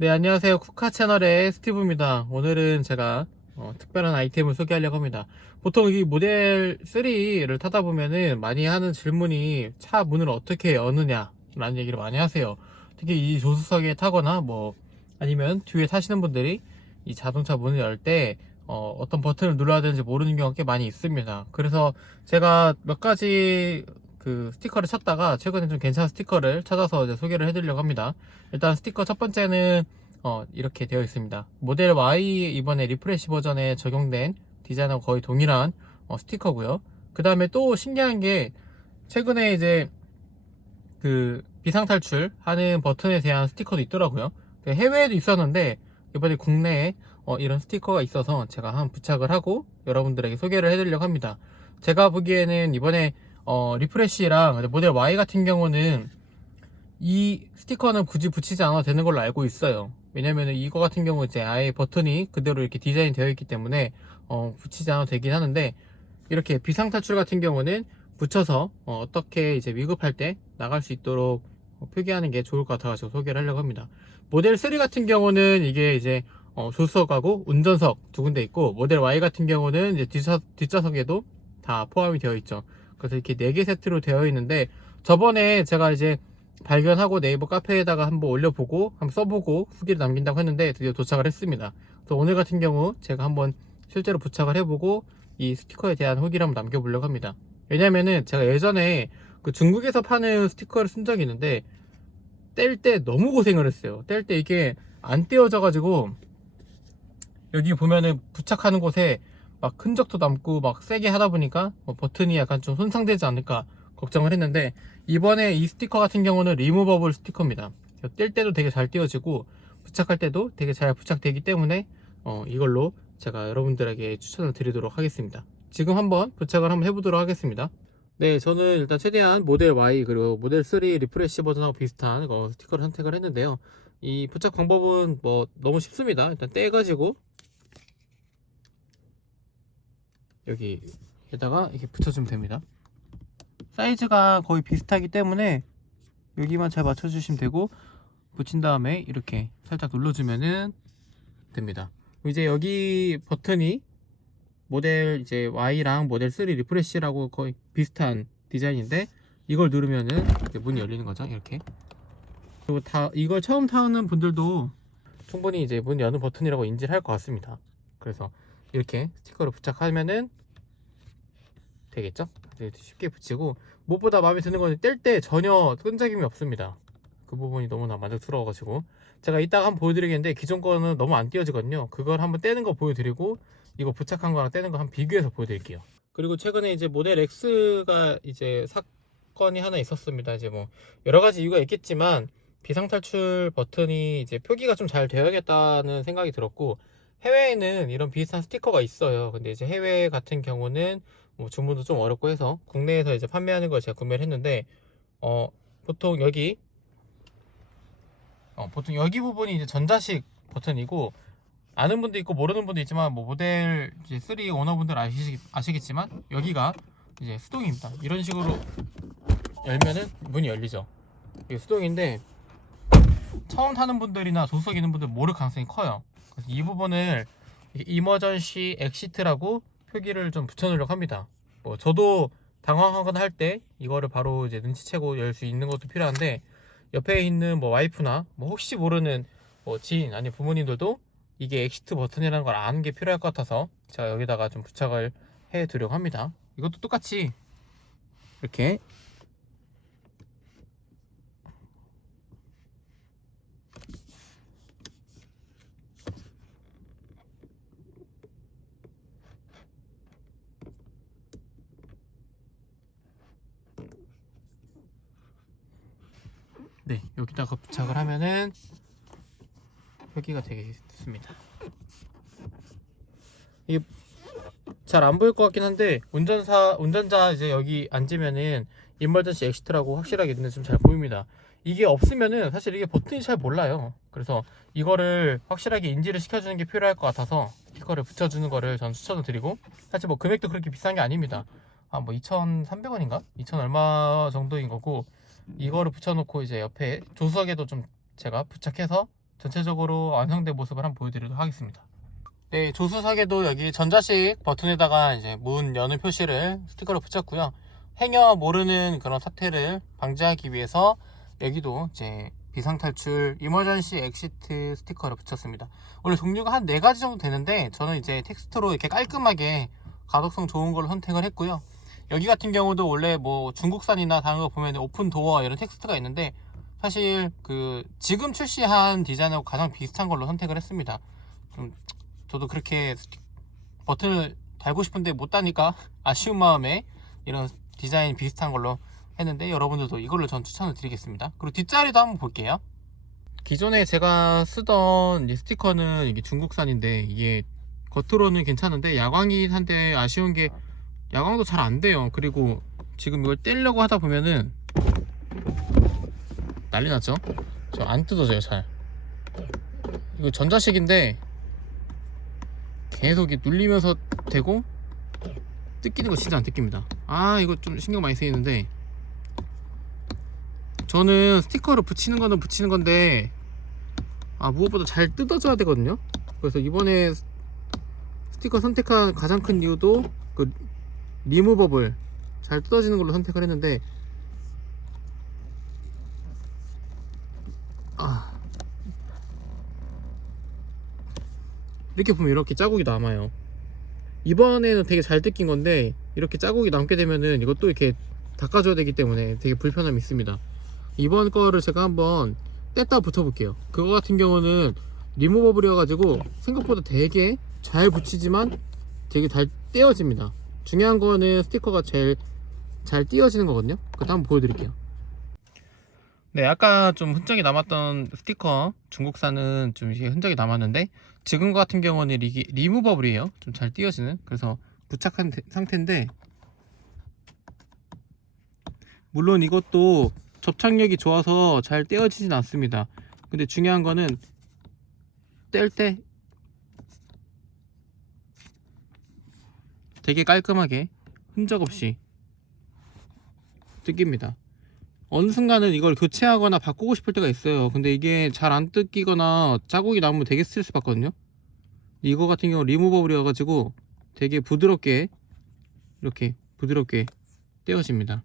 네, 안녕하세요. 쿠카 채널의 스티브입니다. 오늘은 제가 특별한 아이템을 소개하려고 합니다. 보통 이 모델 3를 타다 보면은 많이 하는 질문이 차 문을 어떻게 여느냐 라는 얘기를 많이 하세요. 특히 이 조수석에 타거나 뭐 아니면 뒤에 타시는 분들이 이 자동차 문을 열 때 어떤 버튼을 눌러야 되는지 모르는 경우가 꽤 많이 있습니다. 그래서 제가 몇 가지 그 스티커를 찾다가 최근에 좀 괜찮은 스티커를 찾아서 이제 소개를 해드리려고 합니다. 일단 스티커 첫 번째는 이렇게 되어 있습니다. 모델 Y 이번에 리프레시 버전에 적용된 디자인하고 거의 동일한 스티커고요. 그 다음에 또 신기한 게 최근에 이제 그 비상탈출 하는 버튼에 대한 스티커도 있더라고요. 해외에도 있었는데 이번에 국내에 이런 스티커가 있어서 제가 한번 부착을 하고 여러분들에게 소개를 해드리려고 합니다. 제가 보기에는 이번에 리프레시랑 모델 Y 같은 경우는 이 스티커는 굳이 붙이지 않아도 되는 걸로 알고 있어요. 왜냐면은 이거 같은 경우 이제 아예 버튼이 그대로 이렇게 디자인 되어 있기 때문에 붙이지 않아도 되긴 하는데, 이렇게 비상탈출 같은 경우는 붙여서 떻게 이제 위급할 때 나갈 수 있도록 표기하는 게 좋을 것 같아서 소개를 하려고 합니다. 모델 3 같은 경우는 이게 이제 조수석하고 운전석 두 군데 있고, 모델 Y 같은 경우는 이제 뒷좌석에도 다 포함이 되어 있죠. 그래서 이렇게 4개 세트로 되어 있는데, 저번에 제가 이제 발견하고 네이버 카페에다가 한번 올려보고 한번 써보고 후기를 남긴다고 했는데 드디어 도착을 했습니다. 그래서 오늘 같은 경우 제가 한번 실제로 부착을 해보고 이 스티커에 대한 후기를 한번 남겨보려고 합니다. 왜냐면은 제가 예전에 그 중국에서 파는 스티커를 쓴 적이 있는데 뗄 때 너무 고생을 했어요. 뗄 때 이게 안 떼어져 가지고 여기 보면은 부착하는 곳에 막 흔적도 남고 막 세게 하다 보니까 버튼이 약간 좀 손상되지 않을까 걱정을 했는데, 이번에 이 스티커 같은 경우는 리무버블 스티커입니다. 뗄 때도 되게 잘 떼어지고 부착할 때도 되게 잘 부착되기 때문에 이걸로 제가 여러분들에게 추천을 드리도록 하겠습니다. 지금 한번 부착을 한번 해보도록 하겠습니다. 네, 저는 일단 최대한 모델 Y 그리고 모델 3 리프레시 버전하고 비슷한 스티커를 선택을 했는데요. 이 부착 방법은 뭐 너무 쉽습니다. 일단 떼가지고 여기에다가 이렇게 붙여주면 됩니다. 사이즈가 거의 비슷하기 때문에 여기만 잘 맞춰주시면 되고, 붙인 다음에 이렇게 살짝 눌러주면은 됩니다. 이제 여기 버튼이 모델 이제 Y랑 모델 3 리프레시라고 거의 비슷한 디자인인데, 이걸 누르면은 문이 열리는 거죠. 이렇게. 그리고 이걸 처음 타는 분들도 충분히 이제 문 여는 버튼이라고 인지를 할 것 같습니다. 그래서 이렇게 스티커를 부착하면은 되겠죠? 쉽게 붙이고, 무엇보다 마음에 드는 건 뗄 때 전혀 끈적임이 없습니다. 그 부분이 너무나 만족스러워가지고 제가 이따가 한번 보여드리겠는데, 기존 거는 너무 안 띄어지거든요. 그걸 한번 떼는 거 보여드리고 이거 부착한 거랑 떼는 거 한번 비교해서 보여드릴게요. 그리고 최근에 이제 모델 X가 이제 사건이 하나 있었습니다. 이제 뭐 여러 가지 이유가 있겠지만 비상탈출 버튼이 이제 표기가 좀 잘 되어야겠다는 생각이 들었고, 해외에는 이런 비슷한 스티커가 있어요. 근데 이제 해외 같은 경우는 뭐 주문도 좀 어렵고 해서 국내에서 이제 판매하는 걸 제가 구매를 했는데, 보통 보통 여기 부분이 이제 전자식 버튼이고, 아는 분도 있고 모르는 분도 있지만 뭐 모델 이제 3 오너분들 아시겠지만 여기가 이제 수동입니다. 이런 식으로 열면은 문이 열리죠. 이게 수동인데 처음 타는 분들이나 조수석에 있는 분들 모를 가능성이 커요. 그래서 이 부분을 이머전시 엑시트라고 표기를 좀 붙여놓으려고 합니다. 뭐 저도 당황하거나 할 때 이거를 바로 이제 눈치채고 열 수 있는 것도 필요한데, 옆에 있는 뭐 와이프나 뭐 혹시 모르는 뭐 지인 아니 부모님들도 이게 엑시트 버튼이라는 걸 아는 게 필요할 것 같아서 제가 여기다가 좀 부착을 해 두려고 합니다. 이것도 똑같이 이렇게 네, 여기다가 부착을 하면은 표기가 되겠습니다. 이게 잘 안 보일 것 같긴 한데 운전자 이제 여기 앉으면은 이머전시 엑시트라고 확실하게 눈에 좀 잘 보입니다. 이게 없으면은 사실 이게 버튼이 잘 몰라요. 그래서 이거를 확실하게 인지를 시켜주는 게 필요할 것 같아서 스티커를 붙여주는 거를 전 추천을 드리고, 사실 뭐 금액도 그렇게 비싼 게 아닙니다. 뭐 2,300원인가? 2,000 얼마 정도인 거고, 이거를 붙여놓고 이제 옆에 조수석에도 좀 제가 부착해서 전체적으로 완성된 모습을 한번 보여드리도록 하겠습니다. 네, 조수석에도 여기 전자식 버튼에다가 이제 문 여는 표시를 스티커로 붙였고요. 행여 모르는 그런 사태를 방지하기 위해서 여기도 이제 비상탈출 이머전시 엑시트 스티커를 붙였습니다. 원래 종류가 한 4가지 정도 되는데 저는 이제 텍스트로 이렇게 깔끔하게 가독성 좋은 걸로 선택을 했고요. 여기 같은 경우도 원래 뭐 중국산이나 다른 거 보면 오픈 도어 이런 텍스트가 있는데 사실 그 지금 출시한 디자인하고 가장 비슷한 걸로 선택을 했습니다. 좀 저도 그렇게 버튼을 달고 싶은데 못 다니까 아쉬운 마음에 이런 디자인 비슷한 걸로 했는데 여러분들도 이걸로 전 추천을 드리겠습니다. 그리고 뒷자리도 한번 볼게요. 기존에 제가 쓰던 이 스티커는 이게 중국산인데 이게 겉으로는 괜찮은데 야광이긴 한데 아쉬운 게 야광도 잘 안 돼요. 그리고 지금 이걸 떼려고 하다 보면은 난리 났죠? 저 안 뜯어져요 잘. 이거 전자식인데 계속 눌리면서 되고 뜯기는 거 진짜 안 뜯깁니다. 아 이거 좀 신경 많이 쓰이는데 저는 스티커를 붙이는 거는 붙이는 건데 무엇보다 잘 뜯어져야 되거든요. 그래서 이번에 스티커 선택한 가장 큰 이유도 그 리무버블 잘 뜯어지는 걸로 선택을 했는데 이렇게 보면 이렇게 자국이 남아요. 이번에는 되게 잘 뜯긴 건데 이렇게 자국이 남게 되면은 이것도 이렇게 닦아줘야 되기 때문에 되게 불편함이 있습니다. 이번 거를 제가 한번 뗐다 붙여 볼게요. 그거 같은 경우는 리무버블이어 가지고 생각보다 되게 잘 붙이지만 되게 잘 떼어집니다. 중요한 거는 스티커가 제일 잘 띄어지는 거거든요. 그것도 한번 보여드릴게요. 네, 아까 좀 흔적이 남았던 스티커 중국산은 좀 이게 흔적이 남았는데 지금 같은 경우는 이게 리무버블이에요. 좀 잘 띄어지는. 그래서 부착한 상태인데 물론 이것도 접착력이 좋아서 잘 떼어지진 않습니다. 근데 중요한 거는 뗄 때 되게 깔끔하게 흔적 없이 뜯깁니다. 어느 순간은 이걸 교체하거나 바꾸고 싶을 때가 있어요. 근데 이게 잘 안 뜯기거나 자국이 남으면 되게 스트레스 받거든요. 이거 같은 경우 리무버블이어 가지고 되게 부드럽게 이렇게 부드럽게 떼어집니다.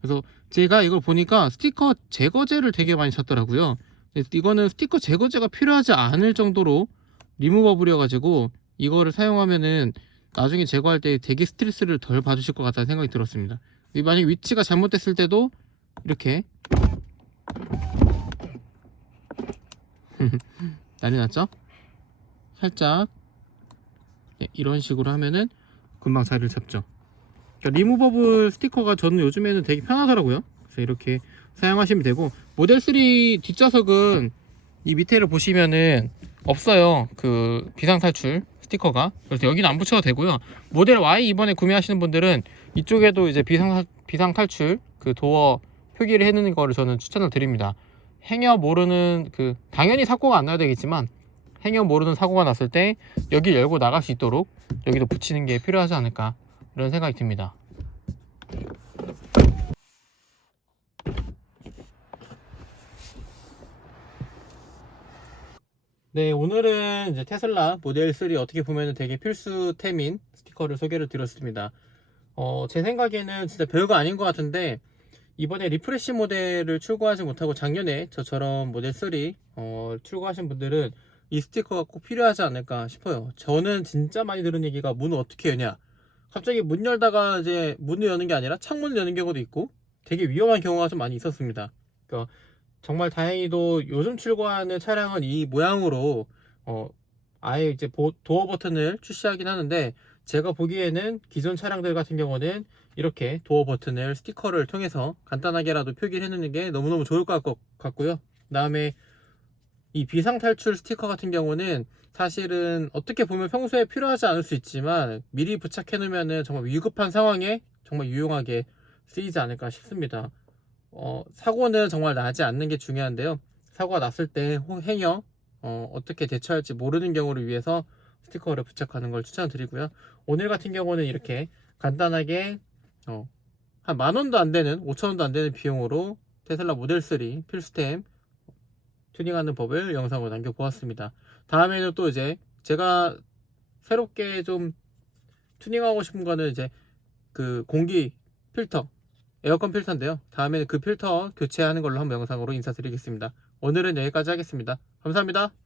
그래서 제가 이걸 보니까 스티커 제거제를 되게 많이 찾더라고요. 이거는 스티커 제거제가 필요하지 않을 정도로 리무버블이어 가지고 이거를 사용하면은 나중에 제거할 때 되게 스트레스를 덜 받으실 것 같다는 생각이 들었습니다. 만약 위치가 잘못됐을 때도 이렇게 난리 났죠? 살짝 이런 식으로 하면은 금방 자리를 잡죠. 그러니까 리무버블 스티커가 저는 요즘에는 되게 편하더라고요. 그래서 이렇게 사용하시면 되고 모델 3 뒷좌석은 이 밑에를 보시면은 없어요. 그 비상탈출 스티커가. 그래서 여기는 안 붙여도 되고요. 모델 Y 이번에 구매하시는 분들은 이쪽에도 이제 비상탈출 그 도어 표기를 해놓는 거를 저는 추천을 드립니다. 행여 모르는 당연히 사고가 안 나야 되겠지만 행여 모르는 사고가 났을 때 여기 열고 나갈 수 있도록 여기도 붙이는 게 필요하지 않을까 이런 생각이 듭니다. 네, 오늘은 이제 테슬라 모델 3 어떻게 보면 되게 필수템인 스티커를 소개를 드렸습니다. 제 생각에는 진짜 별거 아닌 것 같은데 이번에 리프레시 모델을 출고하지 못하고 작년에 저처럼 모델 3 출고하신 분들은 이 스티커가 꼭 필요하지 않을까 싶어요. 저는 진짜 많이 들은 얘기가 문을 어떻게 여냐, 갑자기 문 열다가 이제 문을 여는 게 아니라 창문을 여는 경우도 있고 되게 위험한 경우가 좀 많이 있었습니다. 그러니까 정말 다행히도 요즘 출고하는 차량은 이 모양으로 아예 이제 도어 버튼을 출시하긴 하는데 제가 보기에는 기존 차량들 같은 경우는 이렇게 도어 버튼을 스티커를 통해서 간단하게라도 표기를 해놓는 게 너무너무 좋을 것 같고요. 그 다음에 이 비상탈출 스티커 같은 경우는 사실은 어떻게 보면 평소에 필요하지 않을 수 있지만 미리 부착해 놓으면 정말 위급한 상황에 정말 유용하게 쓰이지 않을까 싶습니다. 사고는 정말 나지 않는 게 중요한데요. 사고가 났을 때 행여 어떻게 대처할지 모르는 경우를 위해서 스티커를 부착하는 걸 추천드리고요. 오늘 같은 경우는 이렇게 간단하게 한 10,000원도 안 되는 5,000원도 안 되는 비용으로 테슬라 모델 3 필수템 튜닝하는 법을 영상으로 남겨보았습니다. 다음에는 또 이제 제가 새롭게 좀 튜닝하고 싶은 거는 이제 그 공기 필터, 에어컨 필터인데요. 다음에는 그 필터 교체하는 걸로 한번 영상으로 인사드리겠습니다. 오늘은 여기까지 하겠습니다. 감사합니다.